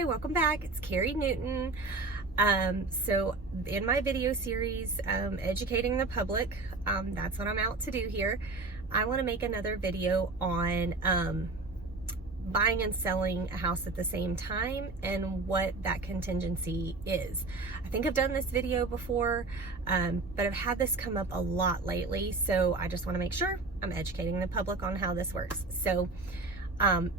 Hi, welcome back. It's Carrie Newton. So in my video series, educating the public, that's what I'm out to do here. I want to make another video on buying and selling a house at the same time and what that contingency is. I think I've done this video before, but I've had this come up a lot lately, so I just want to make sure I'm educating the public on how this works. So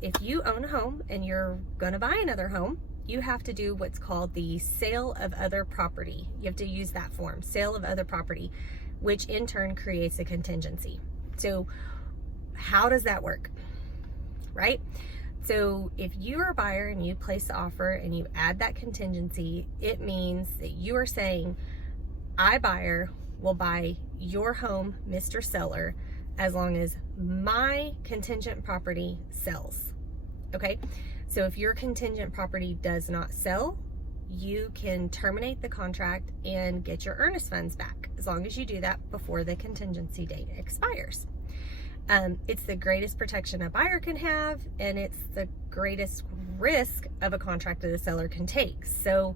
if you own a home and you're going to buy another home, you have to do what's called the sale of other property. You have to use that form, sale of other property, which in turn creates a contingency. So how does that work, right? So if you're a buyer and you place the offer and you add that contingency, it means that you are saying, I, buyer, will buy your home, Mr. Seller, as long as my contingent property sells. Okay, so if your contingent property does not sell, you can terminate the contract and get your earnest funds back, as long as you do that before the contingency date expires. It's the greatest protection a buyer can have, and it's the greatest risk of a contract that a seller can take. So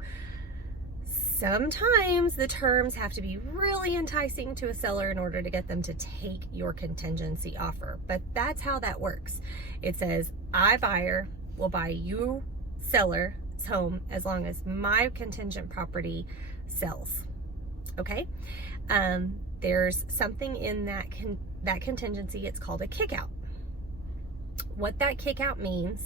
sometimes the terms have to be really enticing to a seller in order to get them to take your contingency offer. But that's how that works. It says, I, buyer, will buy you, seller's home, as long as my contingent property sells. Okay? There's something in that contingency. It's called a kick-out. What that kick-out means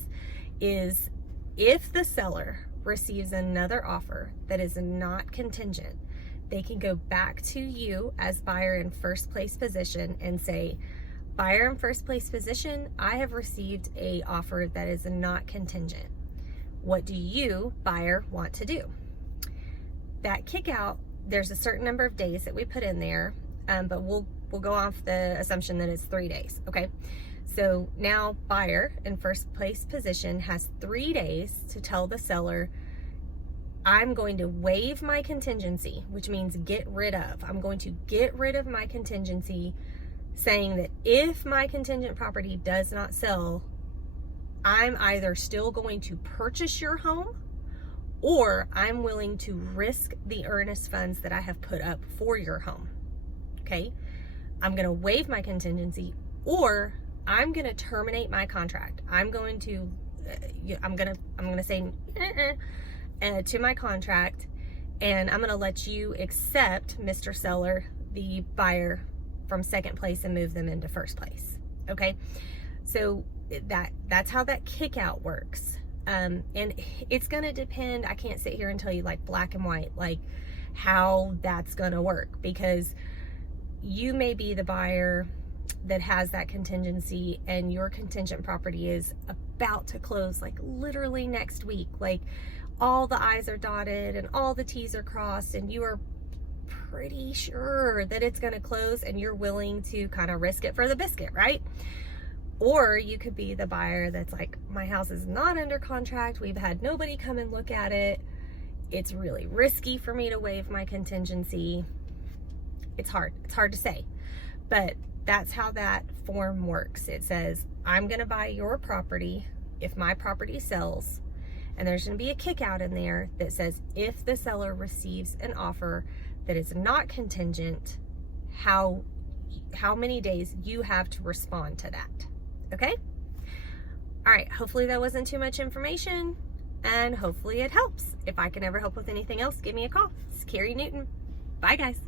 is if the seller receives another offer that is not contingent, they can go back to you as buyer in first place position and say, buyer in first place position, I have received a offer that is not contingent. What do you, buyer, want to do? That kick out, there's a certain number of days that we put in there, but we'll go off the assumption that it's 3 days. Okay, so now buyer in first place position has 3 days to tell the seller, I'm going to waive my contingency, which means get rid of. I'm going to get rid of my contingency, saying that if my contingent property does not sell, I'm either still going to purchase your home, or I'm willing to risk the earnest funds that I have put up for your home. Okay, I'm going to waive my contingency, or I'm going to terminate my contract. I'm going to say to my contract, and I'm going to let you accept, Mr. Seller, the buyer from second place and move them into first place. Okay, so that's how that kick out works. And it's going to depend. I can't sit here and tell you like black and white, like how that's going to work, because you may be the buyer that has that contingency and your contingent property is about to close, like literally next week. Like all the I's are dotted and all the T's are crossed, and you are pretty sure that it's going to close, and you're willing to kind of risk it for the biscuit, right? Or you could be the buyer that's like, my house is not under contract. We've had nobody come and look at it. It's really risky for me to waive my contingency. It's hard to say, but that's how that form works. It says, I'm going to buy your property if my property sells, and there's going to be a kick out in there that says, if the seller receives an offer that is not contingent, how many days you have to respond to that. Okay? All right, hopefully that wasn't too much information, and hopefully it helps. If I can ever help with anything else, give me a call. It's Carrie Newton. Bye, guys.